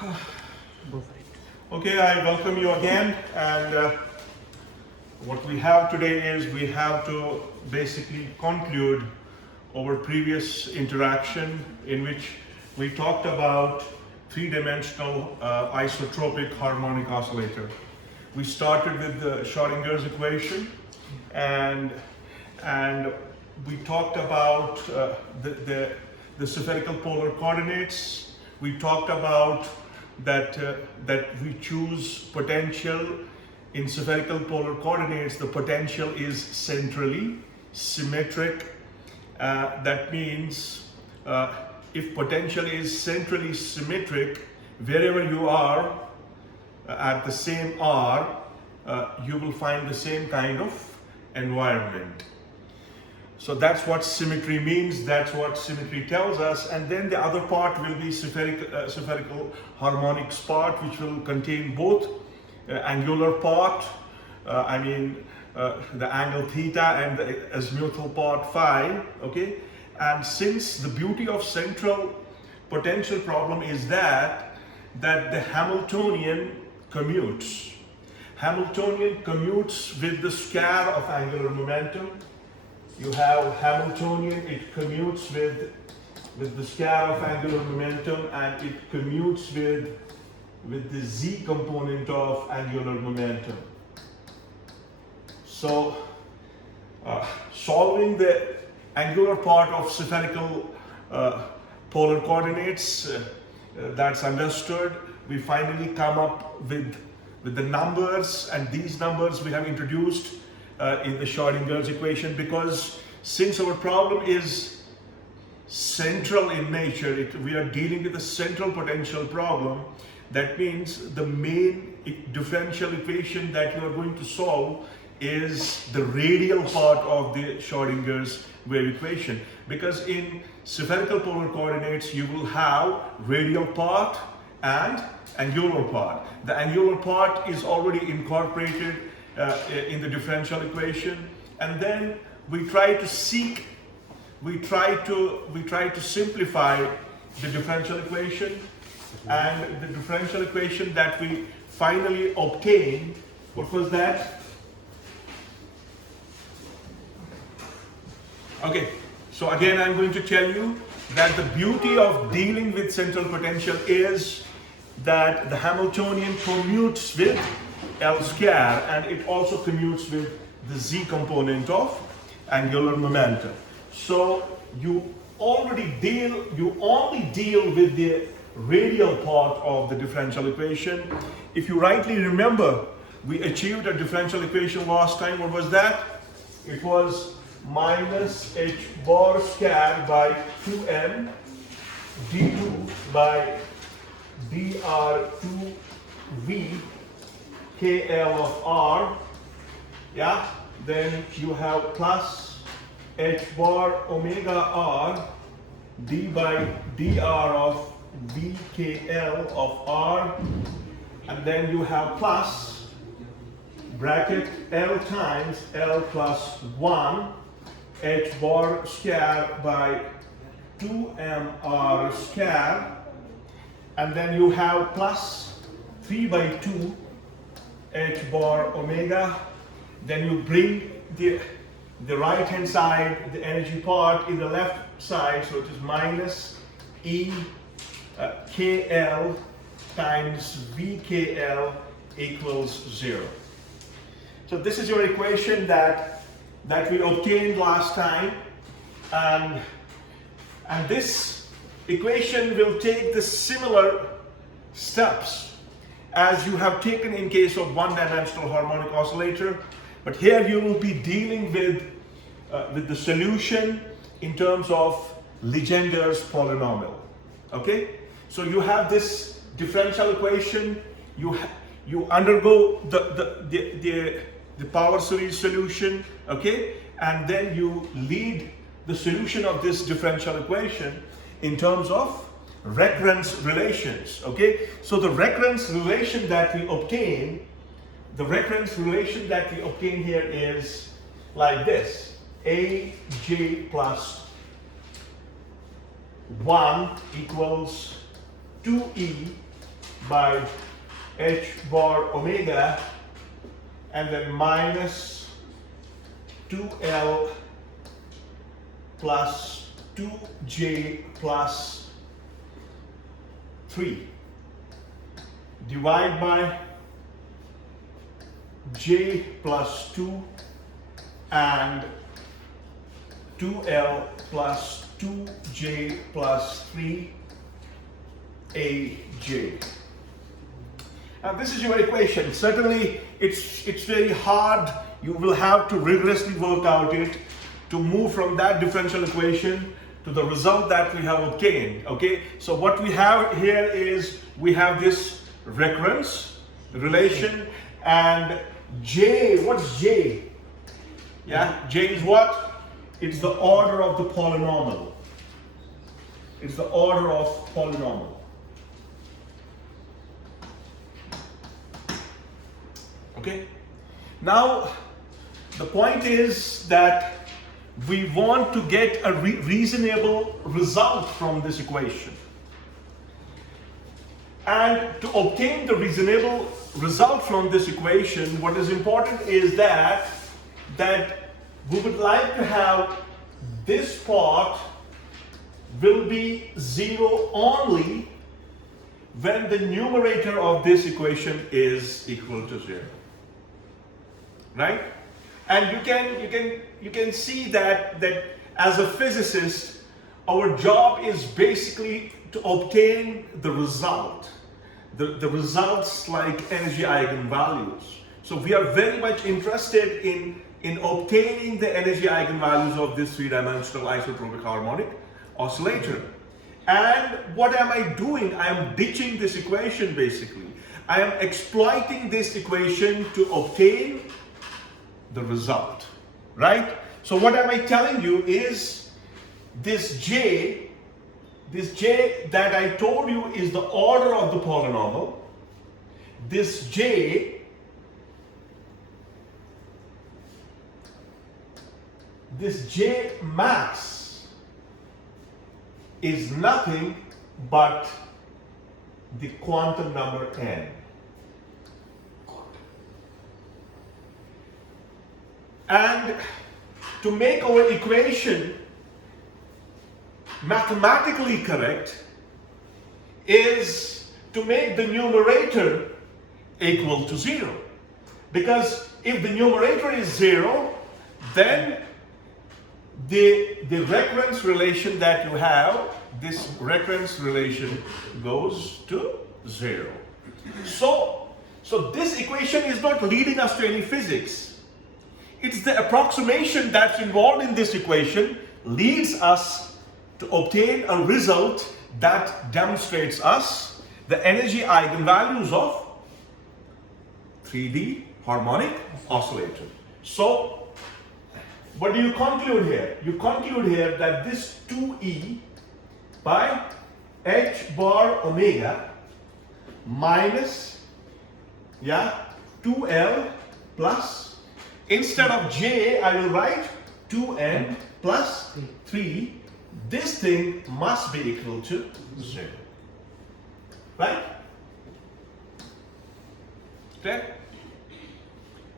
Go for it. Okay, I welcome you again, and what we have today is we have to basically conclude our previous interaction in which we talked about three-dimensional isotropic harmonic oscillator. We started with the Schrodinger's equation, and we talked about the spherical polar coordinates. We talked about that we choose potential in spherical polar coordinates. The potential is centrally symmetric. That means if potential is centrally symmetric, wherever you are at the same R, you will find the same kind of environment. So that's what symmetry means, that's what symmetry tells us. And then the other part will be spherical harmonics part, which will contain both angular part, the angle theta, and the azimuthal part phi, okay? And since the beauty of central potential problem is that the Hamiltonian commutes. Hamiltonian commutes with the square of angular momentum. You have Hamiltonian, it commutes with the square of angular momentum, and it commutes with the z component of angular momentum. So solving the angular part of spherical polar coordinates, that's understood. We finally come up with the numbers, and these numbers we have introduced in the Schrodinger's equation, because since our problem is central in nature, we are dealing with a central potential problem. That means the main differential equation that you are going to solve is the radial part of the Schrodinger's wave equation, because in spherical polar coordinates you will have radial part and angular part. The angular part is already incorporated in the differential equation, and then we try to simplify the differential equation, and the differential equation that we finally obtained, what was that? Okay, so again I'm going to tell you that the beauty of dealing with central potential is that the Hamiltonian commutes with L square, and it also commutes with the z component of angular momentum. So you only deal with the radial part of the differential equation. If you rightly remember, we achieved a differential equation last time. What was that? It was minus h bar square by 2m d2 by dr2v KL of R, yeah, then you have plus h bar omega R d by dr of VKL of R, and then you have plus bracket L times L plus 1 h bar square by 2mr square, and then you have plus 3 by 2 h bar omega. Then you bring the right hand side, the energy part, in the left side, so it is minus E KL times VKL equals 0. So this is your equation that we obtained last time, and this equation will take the similar steps as you have taken in case of one-dimensional harmonic oscillator, but here you will be dealing with the solution in terms of Legender's polynomial. Okay, so you have this differential equation, you undergo the power series solution, okay, and then you lead the solution of this differential equation in terms of recurrence relations, okay? So the recurrence relation that we obtain, here is like this: AJ plus 1 equals 2E by h bar omega, and then minus 2L plus 2J plus 3 divide by J plus 2 and 2L plus 2J plus 3 AJ. Now this is your equation. Certainly it's very hard. You will have to rigorously work out it to move from that differential equation to the result that we have obtained. Okay, so what we have here is we have this recurrence relation, and J, what's J? Yeah, J is what? It's the order of the polynomial. It's the order of polynomial. Okay, now the point is that we want to get a reasonable result from this equation. And to obtain the reasonable result from this equation, what is important is that we would like to have this part will be 0 only when the numerator of this equation is equal to 0. Right? And you can see that as a physicist, our job is basically to obtain the result, the results like energy eigenvalues. So we are very much interested in obtaining the energy eigenvalues of this three-dimensional isotropic harmonic oscillator. And what am I doing? I am ditching this equation basically. I am exploiting this equation to obtain the result, right? So what am I telling you is this J that I told you is the order of the polynomial. This J max is nothing but the quantum number n. And to make our equation mathematically correct is to make the numerator equal to 0. Because if the numerator is 0, then the recurrence relation that you have, this recurrence relation goes to 0. So this equation is not leading us to any physics. It's the approximation that's involved in this equation leads us to obtain a result that demonstrates us the energy eigenvalues of 3D harmonic oscillator. So what do you conclude here? You conclude here that this 2E by h bar omega minus 2L plus, instead of J, I will write 2N plus 3. This thing must be equal to 0. Right? Okay?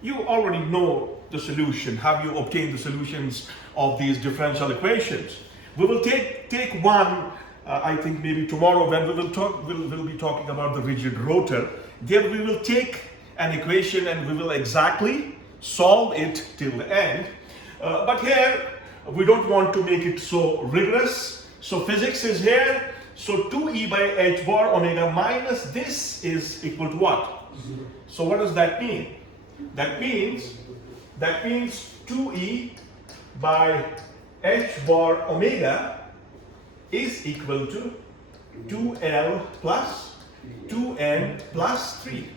You already know the solution. Have you obtained the solutions of these differential equations? We will take one, I think maybe tomorrow when we'll be talking about the rigid rotor. There we will take an equation and we will exactly solve it till the end. But here we don't want to make it so rigorous. So physics is here. So 2E by h bar omega minus this is equal to what? 0. So what does that mean? That means 2E by h bar omega is equal to 2L plus 2N plus 3.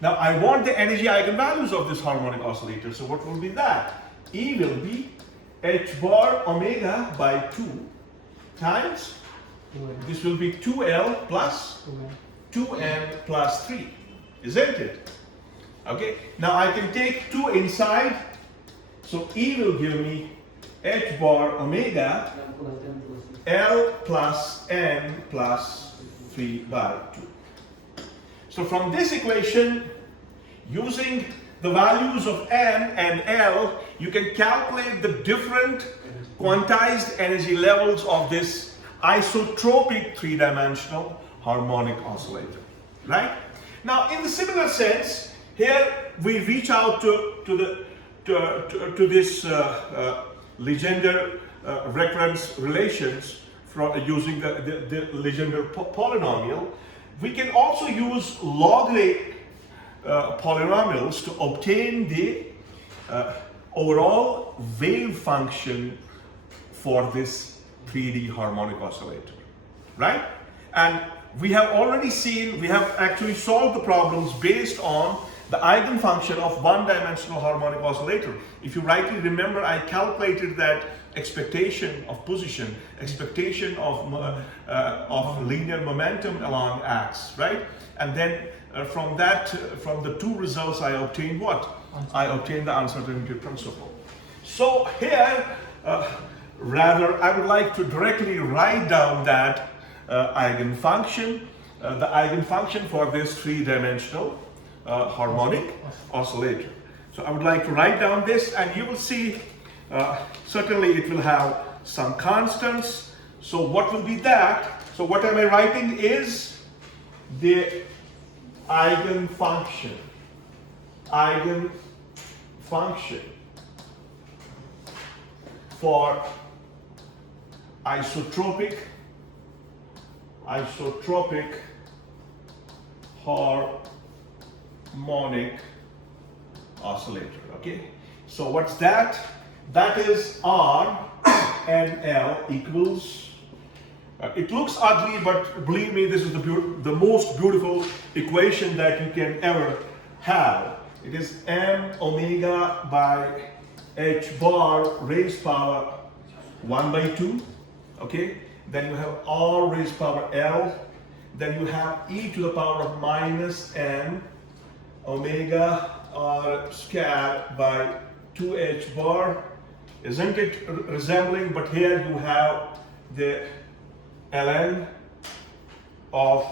Now I want the energy eigenvalues of this harmonic oscillator. So what will be that? E will be h bar omega by 2 times, this will be 2L plus 2N plus 3, isn't it? Okay, now I can take 2 inside, so E will give me h bar omega L plus N plus 3 by 2. So from this equation, using the values of M and L, you can calculate the different quantized energy levels of this isotropic three-dimensional harmonic oscillator, right? Now, in the similar sense, here we reach out to this Legendre recurrence relations from using the Legendre polynomial. We can also use logarithmic polynomials to obtain the overall wave function for this 3D harmonic oscillator, right? And we have already seen, we have actually solved the problems based on the eigenfunction of one-dimensional harmonic oscillator. If you rightly remember, I calculated that expectation of position, expectation of linear momentum along x, right? And then from the two results, I obtained what? I obtained the uncertainty principle. So here, rather, I would like to directly write down that eigenfunction, the eigenfunction for this three-dimensional harmonic oscillator. So I would like to write down this, and you will see certainly it will have some constants. So what will be that? So what am I writing is the eigenfunction for isotropic harmonic oscillator. Okay, so what's that? That is R and L equals, it looks ugly, but believe me, this is the most beautiful equation that you can ever have. It is m omega by h bar raised power 1 by 2. Okay, then you have R raised power L, then you have e to the power of minus n omega r square by 2h bar. Isn't it resembling? But here you have the ln of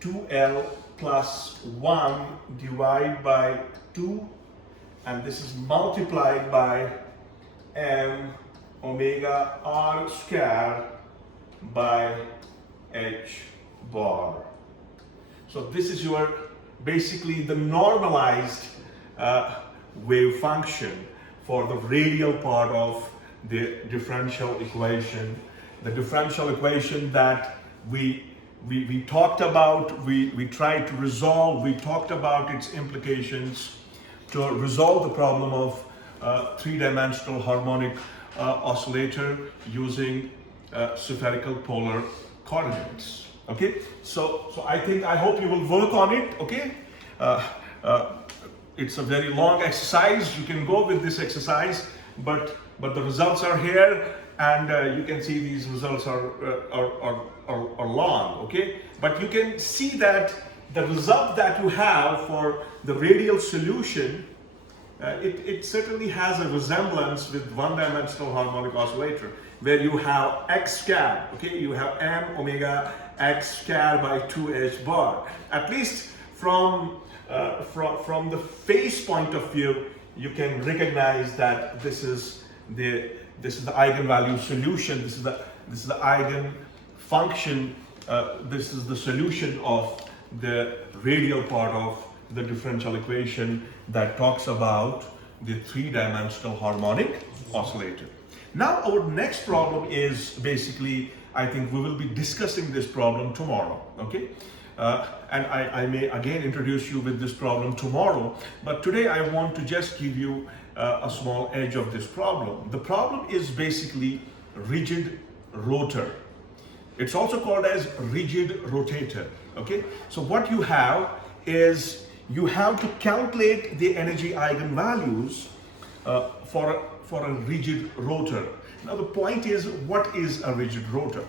2l plus 1 divided by 2, and this is multiplied by m omega r square by h bar. So this is your basically the normalized wave function for the radial part of the differential equation. The differential equation that we talked about, we tried to resolve, we talked about its implications to resolve the problem of three-dimensional harmonic oscillator using spherical polar coordinates. Okay, so I hope you will work on it. Okay, it's a very long exercise. You can go with this exercise, but the results are here, and you can see these results are long. Okay, but you can see that the result that you have for the radial solution, it certainly has a resemblance with one-dimensional harmonic oscillator, where you have x squared. Okay, you have m omega x squared by 2h bar. At least from the phase point of view, you can recognize that this is the eigenvalue solution. This is the eigenfunction. This is the solution of the radial part of the differential equation that talks about the three-dimensional harmonic oscillator. Now our next problem is basically, I think we will be discussing this problem tomorrow. Okay. And I may again introduce you with this problem tomorrow, but today I want to just give you a small edge of this problem. The problem is basically rigid rotor. It's also called as rigid rotator. Okay, so what you have is you have to calculate the energy eigenvalues for a rigid rotor. Now the point is, what is a rigid rotor?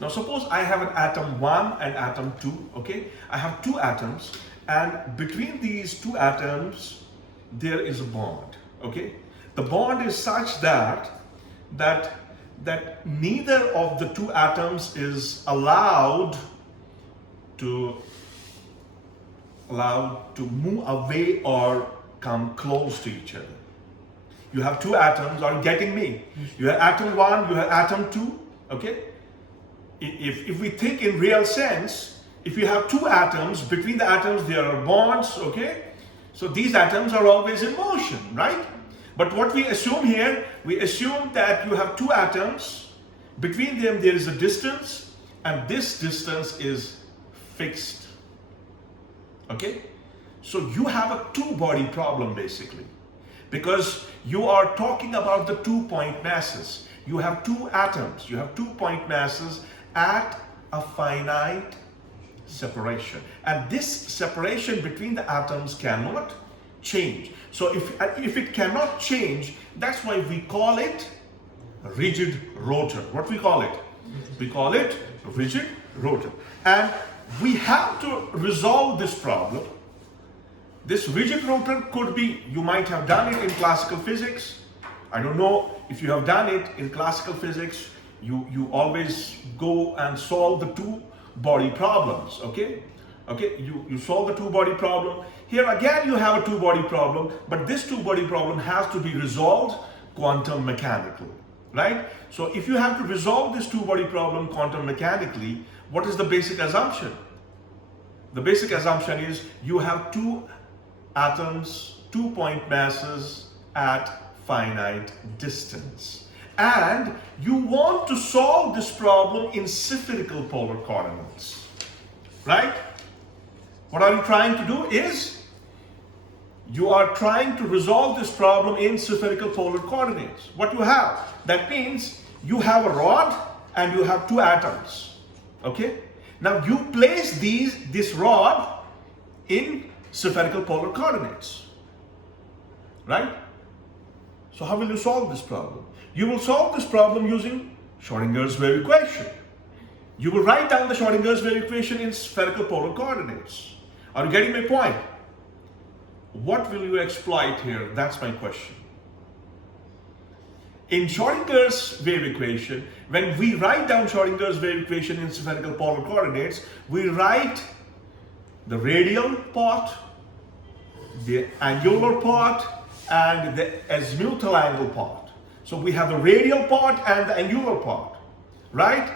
Now suppose I have an atom 1 and atom 2, okay? I have two atoms, and between these two atoms there is a bond, okay? The bond is such that that neither of the two atoms is allowed to move away or come close to each other. You have two atoms, are you getting me? You have atom 1, you have atom 2, okay? If we think in real sense, if you have two atoms, between the atoms there are bonds, okay? So these atoms are always in motion, right? But what we assume here, we assume that you have two atoms, between them there is a distance, and this distance is fixed, okay? So you have a two-body problem basically, because you are talking about the 2-point masses. You have two atoms, you have 2-point masses at a finite separation. And this separation between the atoms cannot change. So if it cannot change, that's why we call it a rigid rotor. What we call it? We call it a rigid rotor. And we have to resolve this problem. This rigid rotor could be, you might have done it in classical physics. I don't know if you have done it in classical physics. You always go and solve the two-body problems, okay? Okay, you solve the two-body problem. Here again you have a two-body problem, but this two-body problem has to be resolved quantum mechanically, right? So if you have to resolve this two-body problem quantum mechanically, what is the basic assumption? The basic assumption is you have two atoms, 2-point masses at finite distance. And you want to solve this problem in spherical polar coordinates, right? What are you trying to do is, you are trying to resolve this problem in spherical polar coordinates. What you have, that means you have a rod and you have two atoms, okay? Now you place this rod in spherical polar coordinates, right? So how will you solve this problem? You will solve this problem using Schrodinger's wave equation. You will write down the Schrodinger's wave equation in spherical polar coordinates. Are you getting my point? What will you exploit here? That's my question. In Schrodinger's wave equation, when we write down Schrodinger's wave equation in spherical polar coordinates, we write the radial part, the angular part, and the azimuthal angle part. So we have the radial part and the angular part, right?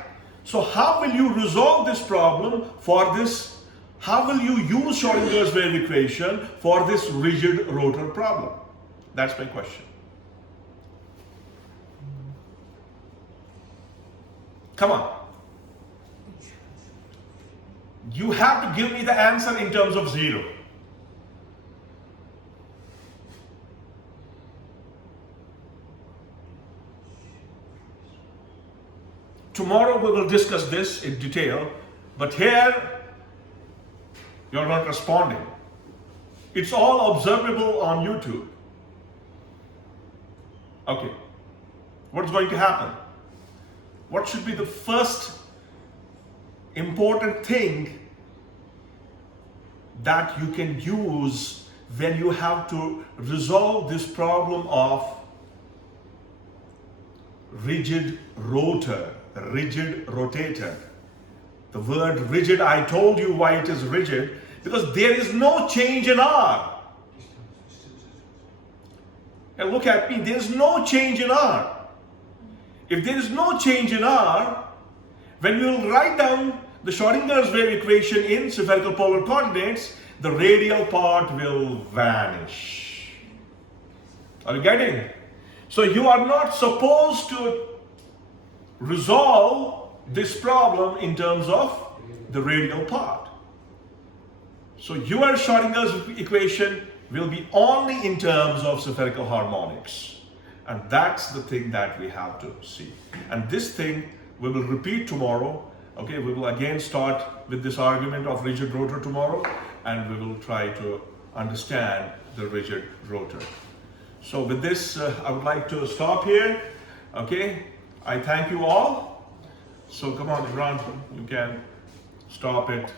So how will you resolve this problem for this? How will you use Schrodinger's wave equation for this rigid rotor problem? That's my question. Come on. You have to give me the answer in terms of 0. Tomorrow we will discuss this in detail, but here you're not responding. It's all observable on YouTube. Okay, what's going to happen? What should be the first important thing that you can use when you have to resolve this problem of rigid rotor, rigid rotator? The word rigid, I told you why it is rigid, because there is no change in R. And look at me, there is no change in R. If there is no change in R, when we will write down the Schrodinger's wave equation in spherical polar coordinates, the radial part will vanish. Are you getting? So you are not supposed to resolve this problem in terms of the radial part. So your Schrodinger's equation will be only in terms of spherical harmonics. And that's the thing that we have to see. And this thing we will repeat tomorrow. Okay, we will again start with this argument of rigid rotor tomorrow, and we will try to understand the rigid rotor. So with this, I would like to stop here. Okay, I thank you all. So come on, Imran, you can stop it.